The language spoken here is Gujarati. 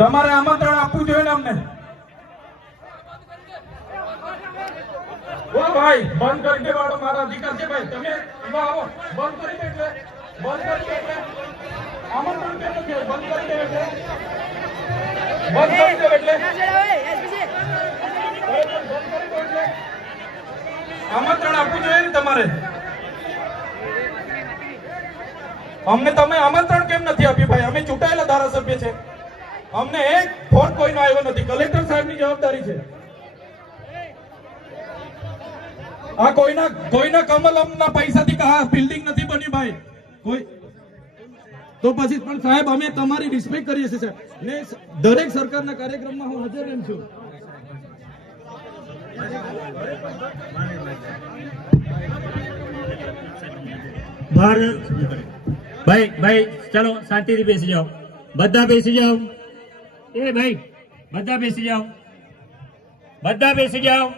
તમારે આમંત્રણ આપવું જોઈએ ને અમને. ઓ ભાઈ બંધ કરી દેવાડો, મારા અધિકાર છે ભાઈ. તમે એમાં આવો, બંધ કરી દે એટલે આમંત્રણ કેમ નથી? બંધ કરી દે એટલે આમંત્રણ આપવું જોઈએ ને તમારે. અમને તમે આમંત્રણ કેમ નથી આપ્યું ભાઈ? અમે ચૂંટાયેલા ધારાસભ્ય છે, અમને એક ફોન કોઈનો આવ્યો નથી. કલેક્ટર સાહેબની જવાબદારી છે. આ કોઈના કમલમના પૈસાથી કહા બિલ્ડિંગ નથી બની ભાઈ. કોઈ તો પછી પણ સાહેબ અમે તમારી રિસ્પેક્ટ કરીએ છીએ સાહેબ, ને દરેક સરકારના કાર્યક્રમમાં હું હાજર રહું છું. ભાઈ ચલો શાંતિથી બેસી જાઓ, બધા બેસી જાઓ. એ ભાઈ બધા બેસી જાઓ, બધા બેસી જાઓ.